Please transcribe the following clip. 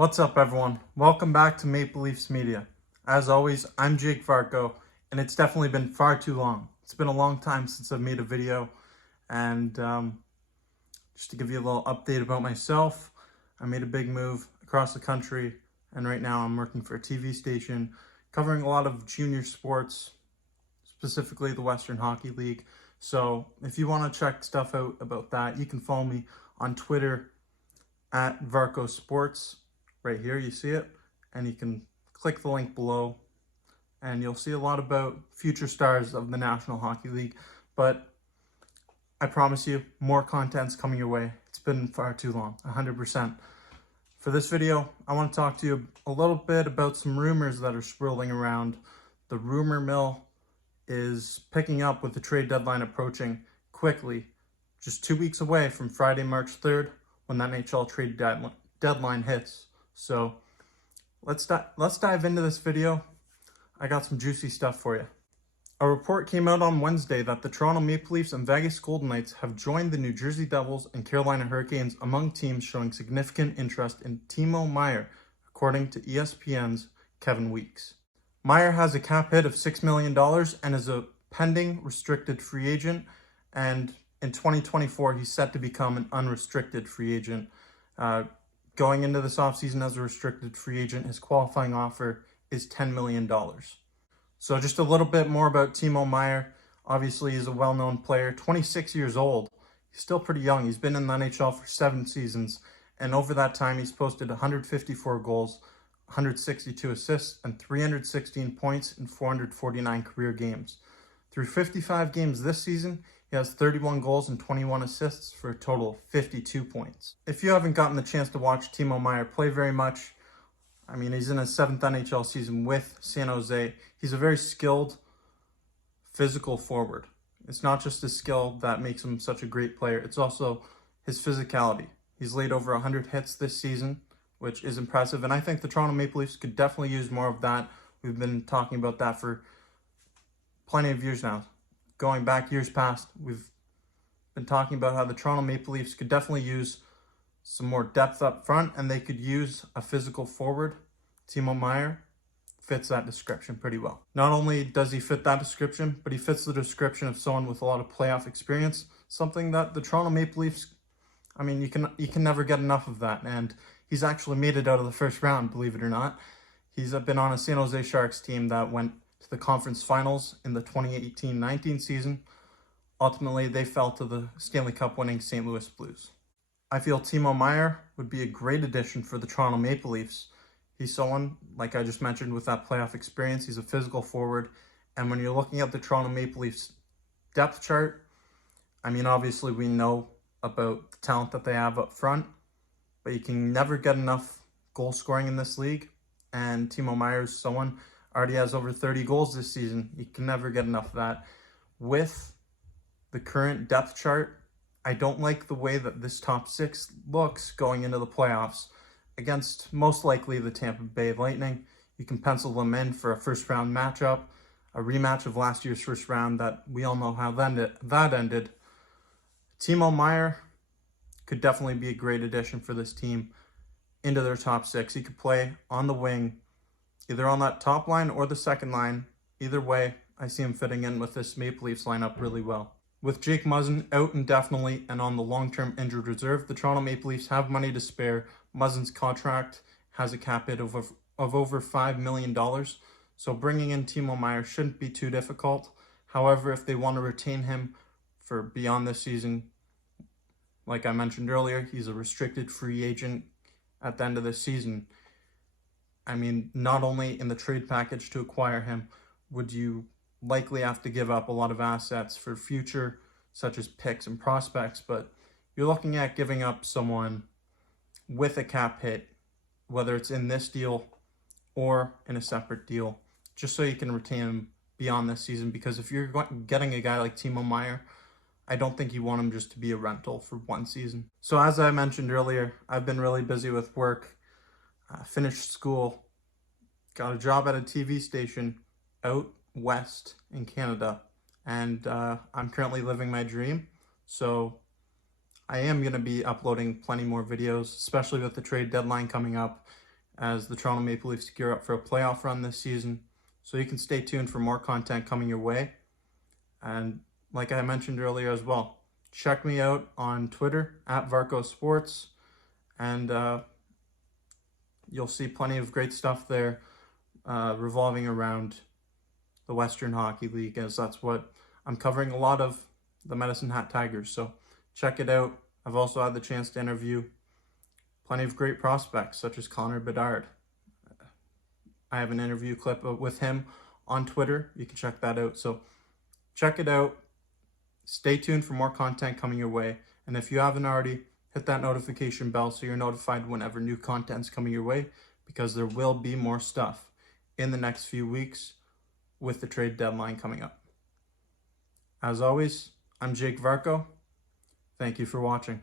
What's up, everyone? Welcome back to Maple Leafs Media. As always, I'm Jake Varco, and it's definitely been far too long. It's been a long time since I've made a video, and just to give you a little update about myself, I made a big move across the country, and right now I'm working for a TV station covering a lot of junior sports, specifically the Western Hockey League. So if you want to check stuff out about that, you can follow me on Twitter at Varco Sports. Right here, you see it, and you can click the link below, and you'll see a lot about future stars of the National Hockey League. But I promise you, more content's coming your way. It's been far too long, 100%. For this video, I want to talk to you a little bit about some rumors that are swirling around. The rumor mill is picking up with the trade deadline approaching quickly, just 2 weeks away from Friday, March 3rd, when the NHL trade deadline hits. So let's dive into this video. I got some juicy stuff for you. A report came out on Wednesday that the Toronto Maple Leafs and Vegas Golden Knights have joined the New Jersey Devils and Carolina Hurricanes among teams showing significant interest in Timo Meier, according to ESPN's Kevin Weekes. Meier has a cap hit of $6 million and is a pending restricted free agent, and in 2024 he's set to become an unrestricted free agent. Going into this offseason as a restricted free agent, his qualifying offer is $10 million. So just a little bit more about Timo Meier. Obviously, he's a well-known player, 26 years old. He's still pretty young. He's been in the NHL for 7 seasons, and over that time, he's posted 154 goals, 162 assists, and 316 points in 449 career games. Through 55 games this season, he has 31 goals and 21 assists for a total of 52 points. If you haven't gotten the chance to watch Timo Meier play very much, I mean, he's in his 7th NHL season with San Jose. He's a very skilled, physical forward. It's not just his skill that makes him such a great player. It's also his physicality. He's laid over 100 hits this season, which is impressive. And I think the Toronto Maple Leafs could definitely use more of that. We've been talking about that for plenty of years now. Going back years past, we've been talking about how the Toronto Maple Leafs could definitely use some more depth up front, and they could use a physical forward. Timo Meier fits that description pretty well. Not only does he fit that description, but he fits the description of someone with a lot of playoff experience, something that the Toronto Maple Leafs, I mean, you can never get enough of that, and he's actually made it out of the first round, believe it or not. He's been on a San Jose Sharks team that went to the conference finals in the 2018-19 season. Ultimately, they fell to the Stanley Cup winning St. Louis Blues. I feel Timo Meier would be a great addition for the Toronto Maple Leafs. He's someone, like I just mentioned, with that playoff experience. He's a physical forward. And when you're looking at the Toronto Maple Leafs depth chart, I mean, obviously we know about the talent that they have up front, but you can never get enough goal scoring in this league. And Timo Meier is someone already has over 30 goals this season. You can never get enough of that. With the current depth chart, I don't like the way that this top 6 looks going into the playoffs against most likely the Tampa Bay Lightning. You can pencil them in for a first-round matchup, a rematch of last year's first round that we all know how that ended. Timo Meier could definitely be a great addition for this team into their top 6. He could play on the wing, either on that top line or the second line. Either way, I see him fitting in with this Maple Leafs lineup really well. With Jake Muzzin out indefinitely and on the long-term injured reserve, the Toronto Maple Leafs have money to spare. Muzzin's contract has a cap hit of over $5 million, so bringing in Timo Meier shouldn't be too difficult. However, if they want to retain him for beyond this season, like I mentioned earlier, he's a restricted free agent at the end of this season. I mean, not only in the trade package to acquire him would you likely have to give up a lot of assets for future, such as picks and prospects, but you're looking at giving up someone with a cap hit, whether it's in this deal or in a separate deal, just so you can retain him beyond this season. Because if you're getting a guy like Timo Meier, I don't think you want him just to be a rental for 1 season. So as I mentioned earlier, I've been really busy with work. Finished school, got a job at a TV station out west in Canada, and I'm currently living my dream. So I am going to be uploading plenty more videos, especially with the trade deadline coming up. as the Toronto Maple Leafs gear up for a playoff run this season. So you can stay tuned for more content coming your way. And like I mentioned earlier as well, check me out on Twitter at Varco Sports, and you'll see plenty of great stuff there revolving around the Western Hockey League, as that's what I'm covering, a lot of the Medicine Hat Tigers. So check it out. I've also had the chance to interview plenty of great prospects such as Connor Bedard. I have an interview clip with him on Twitter. You can check that out. So check it out. Stay tuned for more content coming your way. And if you haven't already, hit that notification bell so you're notified whenever new content's coming your way, because there will be more stuff in the next few weeks with the trade deadline coming up. As always, I'm Jake Varco. Thank you for watching.